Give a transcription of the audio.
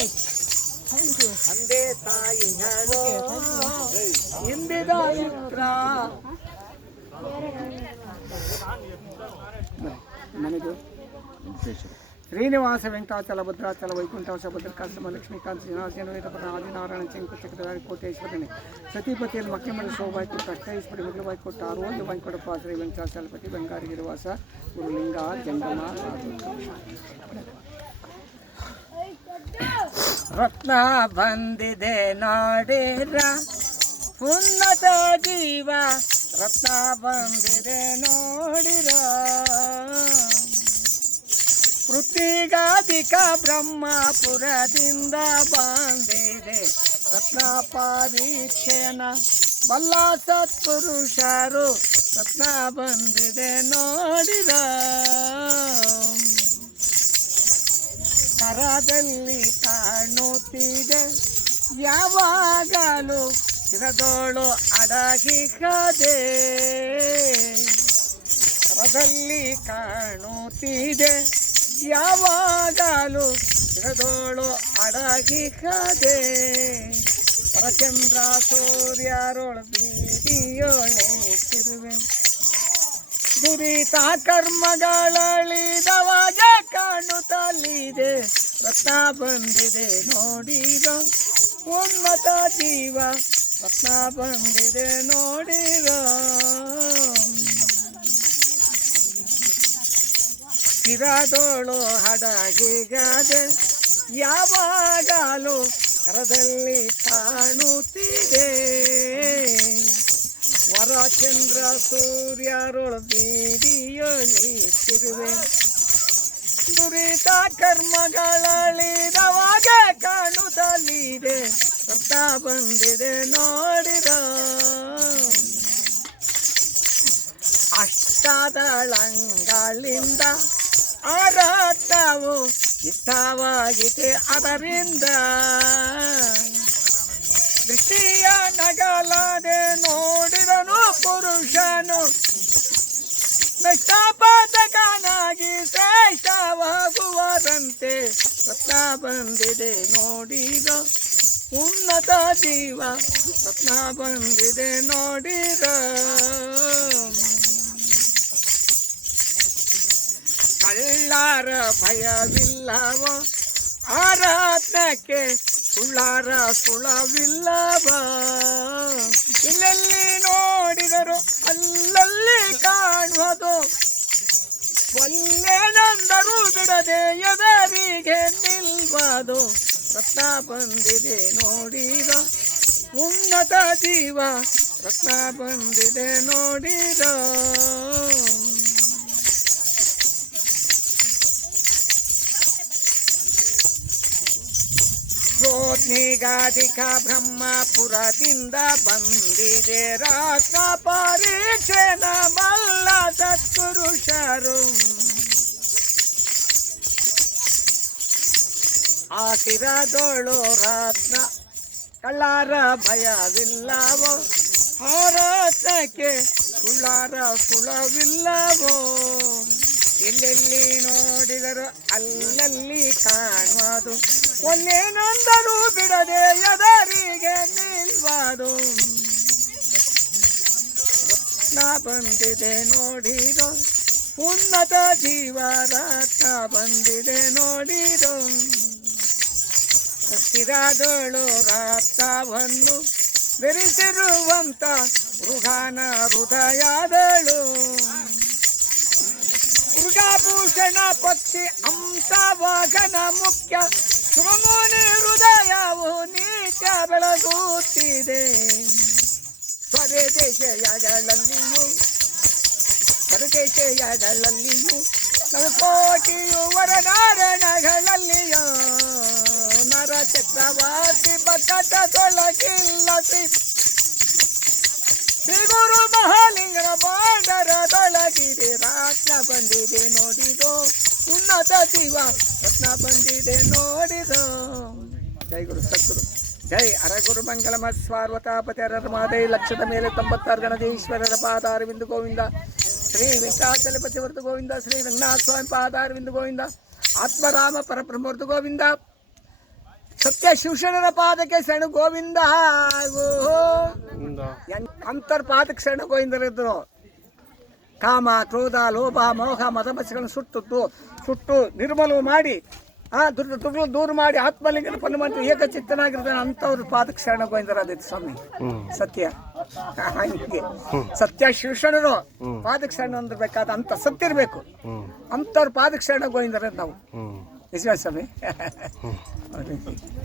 ತಂದೆ ತಾಯಿಗಳು ಇಂದಿದ ಮಿತ್ರ ನನಗೆ ಶ್ರೀನಿವಾಸ ವೆಂಕಟಾಚಲ ಭದ್ರಾಚಲ ವೈಕುಂಠವಾಸ ಭದ್ರಕಾಶ್ರಮ ಲಕ್ಷ್ಮೀಕಾಂತ ಶ್ರೀನಿವಾಸ ಆದಿನಾರಾಯಣ ಚಂಕುಚಕ್ರಧಾರಿ ಕೋಟೇಶ್ವರನೇ ಸತಿಪತಿಯಲ್ಲಿ ಮಕ್ಕಳ ಮೇಲೆ ಶೋಭಾಯ್ತು ಕಷ್ಟೇಶ್ವರಿ ಮಗಳು ಬಾಯ್ಕೊಟ್ಟು ಆರೋಗ್ಯ ಬಾಯ್ಕೊಡಪ್ಪ ಶ್ರೀ ವೆಂಕಟಾಚಲಪತಿ ಬಂಗಾರಗಿರಿವಾಸ ಗುರುಲಿಂಗ ಜಂಗಮ ರತ್ನ ಬಂದಿದೆ ನೋಡಿರ ಉನ್ನತ ಜೀವ ರತ್ನ ಬಂದಿದೆ ನೋಡಿರ ಪೃಥ್ವಿಗಾಧಿಕ ಬ್ರಹ್ಮಪುರದಿಂದ ಬಂದಿದೆ ರತ್ನ ಪರೀಕ್ಷೆಯನ ಬಲ್ಲ ಸತ್ಪುರುಷರು ರತ್ನ ಬಂದಿದೆ ನೋಡಿರ ಕರದಲ್ಲಿ ಕಾಣುತ್ತಿದೆ ಯಾವಾಗಲೂ ಶಿರದೋಳು ಅಡಗಿಕದೆ ಕರದಲ್ಲಿ ಕಾಣುತ್ತಿದೆ ಯಾವಾಗಲೂ ಶಿರದೋಳು ಅಡಗಿಕದೆ ಪರಚಂದ್ರ ಸೂರ್ಯರೊಳ ಬೀದಿಯೊಳೆಸಿರುವೆ ದುರಿತ ಕರ್ಮಗಳಳಿದವಾಗ ಕಾಣುತ್ತಲಿದೆ ರತ್ನ ಬಂದಿದೆ ನೋಡಿರ ಉನ್ನತ ಜೀವ ರತ್ನ ಬಂದಿದೆ ನೋಡಿರ ಶಿರದೋಳು ಹಡಗಿಗದೆ ಯಾವಾಗಲೂ ಕರದಲ್ಲಿ ಕಾಣುತ್ತಿದೆ ವರಚಂದ್ರ ಸೂರ್ಯರೊಳ ಬೀದಿಯೊಳಿಸಿರುವೆ ದುರಿತ ಕರ್ಮಗಳಳಿದವಾಗ ಕಾಣುತ್ತಲಿದೆ ರಕ್ತ ಬಂದಿದೆ ನೋಡಿರ ಅಷ್ಟದಳಂಗಳಿಂದ ಆರಾಟವು ಇಷ್ಟವಾಗಿದೆ ಅದರಿಂದ ದೃಷ್ಟಿಯ ನಗಲಾದೆ ನೋಡಿದನು ಪುರುಷನು ನಷ್ಟಪಾತಕನಾಗಿ ಶ್ರೇಷ್ಠವಾಗುವರಂತೆ ರತ್ನ ಬಂದಿದೆ ನೋಡಿರ ಉನ್ನತ ಜೀವ ರತ್ನ ಬಂದಿದೆ ನೋಡಿರ ಕಳ್ಳರ ಭಯವಿಲ್ಲವೋ ಆರಾಧಕ್ಕೆ ಸುಳ್ಳಾರ ಸುಳವಿಲ್ಲವ ಇಲ್ಲೆಲ್ಲಿ ನೋಡಿದರು ಅಲ್ಲಲ್ಲಿ ಕಾಣುವುದು ಒಲ್ಲೇನೆಂದರೂ ಬಿಡದೆ ಎದರಿಗೆ ನಿಲ್ಬದು ರತ್ನ ಬಂದಿದೆ ನೋಡಿರ ಉನ್ನತ ಜೀವ ರತ್ನ ಬಂದಿದೆ ನೋಡಿರ ರೋತ್ನಿಗಾಧಿಕ ಬ್ರಹ್ಮಪುರದಿಂದ ಬಂದಿದೆ ರತ್ನ ಪರೀಕ್ಷೆನ ಬಲ್ಲ ಸತ್ಪುರುಷರು ಆ ಶಿರದೋಳು ರತ್ನ ಕಳ್ಳರ ಭಯವಿಲ್ಲವೋ ಆ ರತ್ನಕ್ಕೆ ಸುಳ್ಳಾರ ಸುಳವಿಲ್ಲವೋ ಎಲ್ಲೆಲ್ಲಿ ನೋಡಿದರು ಅಲ್ಲಲ್ಲಿ ಕಾಣುವುದು ಒಂದೇನೊಂದರೂ ಬಿಡದೆ ಎದರಿಗೆ ನಿಲ್ಬದು ರತ್ನ ಬಂದಿದೆ ನೋಡಿರೋ ಉನ್ನತ ಜೀವ ರತ್ನ ಬಂದಿದೆ ನೋಡಿರೋ ಶಿರದೋಳು ರತ್ನವನ್ನು ಬೆರೆಸಿರುವಂತ ಮೃಗಾನ ಹೃದಯದಳು ಮೃಗಭೂಷಣ ಪಕ್ಷಿ ಅಂಶವಾಗನ ಮುಖ್ಯ ಸುಮುನಿ ಹೃದಯವು ನೀಚ ಬೆಳಗುತ್ತಿದೆ ಸ್ವರದೇಶಗಳಲ್ಲಿಯೂ ಕೋಟಿಯು ವರನಾರಣಗಳಲ್ಲಿಯೋ ನರ ಚಕ್ರವರ್ತಿ ಬಕಟ ತೊಳಗಿಲ್ಲಸಿ ಶ್ರೀ ಗುರು ಮಹಾಲಿಂಗನ ಬಾಂಡರದೊಳಗಿದೆ ರತ್ನ ಬಂದಿದೆ ನೋಡಿದೋ ಉನ್ನತ ಜೀವ ರತ್ನ ಬಂದಿದೆ ನೋಡಿದೋ ಜೈ ಗುರು ಸದ್ಗುರು ಜೈ ಅರಗುರು ಮಂಗಲಮ ಸ್ವಾರ್ವತಾಪತಿ ಅರಮಾದೈ ಲಕ್ಷದ ಮೇಲೆ 96 ಗಣದೇಶ್ವರರ ಪಾದಾರವಿಂದು ಗೋವಿಂದ ಶ್ರೀ ವೆಂಕಟಾಚಲಪತಿ ವರ್ತು ಗೋವಿಂದ ಶ್ರೀ ರಂಗನಾಥ ಸ್ವಾಮಿ ಪಾದಾರವಿಂದು ಗೋವಿಂದ ಆತ್ಮರಾಮ ಪರಬ್ರಹ್ಮವರ್ತು ಗೋವಿಂದ ಸತ್ಯ ಶಿವಶರಣರ ಪಾದಕ್ಕೆ ಶರಣ ಗೋವಿಂದ ಅಂತರ ಪಾದಕ್ಕೆ ಶರಣ ಗೋವಿಂದರಿದ್ರು. ಕಾಮ ಕ್ರೋಧ ಲೋಭ ಮೋಹ ಮದಮಸಿಗಳನ್ನು ಸುಟ್ಟು ನಿರ್ಮಲವು ಮಾಡಿ ದೂರ ಮಾಡಿ ಆತ್ಮಲಿಂಗನ ಪರಮಾತ್ಮ ಏಕಚಿತ್ತನಾಗಿರ್ತಾನೆ ಅಂಥವ್ರ ಪಾದಕ್ಕೆ ಶರಣ ಗೋವಿಂದರಾದೈತಿ ಸ್ವಾಮಿ. ಸತ್ಯ ಹಂಗೆ ಸತ್ಯ ಶಿವಶರಣರು ಪಾದಕ್ಕೆ ಶರಣ ಅಂದಿರ್ಬೇಕಾದ ಅಂತ ಸತ್ಯ ಇರಬೇಕು. ಅಂಥವ್ರ ಪಾದಕ್ಕೆ ಶರಣ ಗೋವಿಂದರ ನಾವು ನಿಜ ಸ್ವಾಮಿ.